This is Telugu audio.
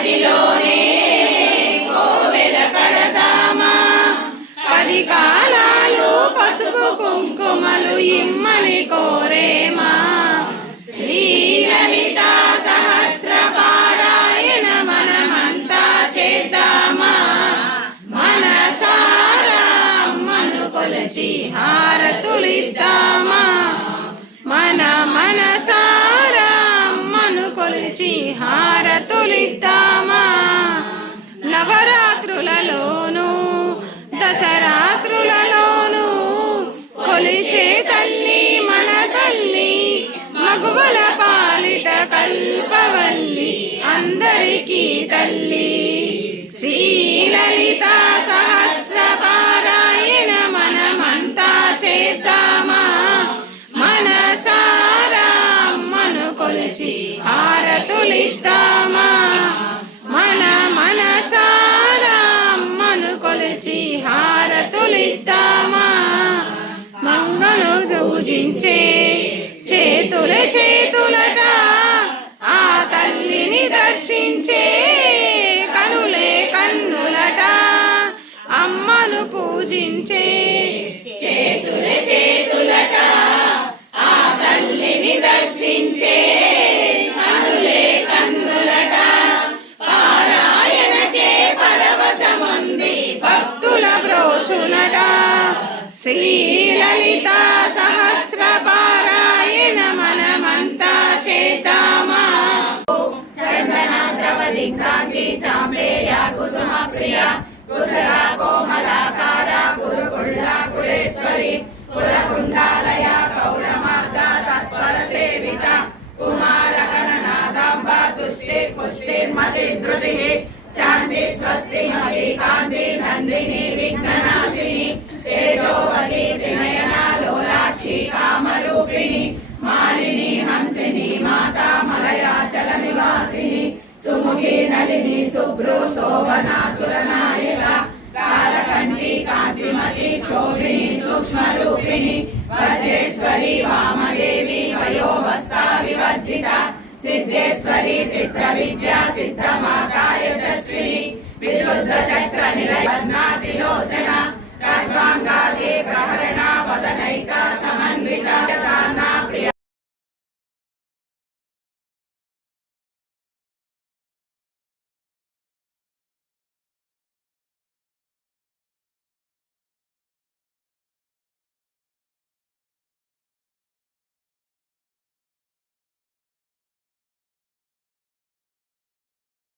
మదిలోనే కోవెల కడదామా, 10 కాలాలు పసుపు కుంకుమలు ఇమ్మని కోరేమా. శ్రీ లలిత సహస్ర పారాయణ మనమంతా చేద్దామా, మనసారా అమ్మను కొలచి హారతులిద్దామా, మన మనసారా అమ్మను కొలిచి హారతులిద్దామా. నవరాత్రులలోనూ దసరాత్రులలోనూ కొలిచే తల్లి మన తల్లి, మగువల పాలిట కల్పవల్లి అందరికీ తల్లి. శ్రీ లలిత సహస్ర పారాయణ మనమంతా చేద్దామా, మనసారా అమ్మను కొలిచి హారతులిద్దామా, మన మనసారా అమ్మను కొలిచి హారతులిద్దామా. మంగళు పూజించే చేతులట, ఆ తల్లిని దర్శించే కనులే కన్నులట. అమ్మను పూజించే చేతులట, ఆ తల్లిని దర్శించే కనులే కన్నులట. పారాయణకే పరవశముంది భక్తుల బ్రోచునట. శ్రీ లలిత సహస్ర పారాయణ మనమంతా చేద్దామా. చందన ద్రవదిక్కాంతి చాంపేయ కుసుమ ప్రియ, కుశల కోమలాకార కురుకుళ్ళ కుళేశ్వరి, కులకుండాలయ కౌళమార్గ తత్పర సేవిత, కుమార గణనాదాంబ తుష్టి పుష్టిర్మతి ధృతి, శాంతి స్వస్తి మతి కాంతి నందిని విఘ్ననాశిని, తేజోవతి త్రినయన లోలాక్షి కామరూపిణి, మాలిని హంసిని మాతా మలయాచల నివాసిని, సుముఖి నళిని శుభ్రు శోభనా సురనాయక, కాలకంఠి కాంతిమతి శోభిని సూక్ష్మరూపిణి, వజ్రేశ్వరి వామదేవి వయోవస్థా వివర్జిత, సిద్ధేశ్వరి సిద్ధ విద్యా సిద్ధ మాతా యశస్విని, విశుద్ధ చక్ర నిలయ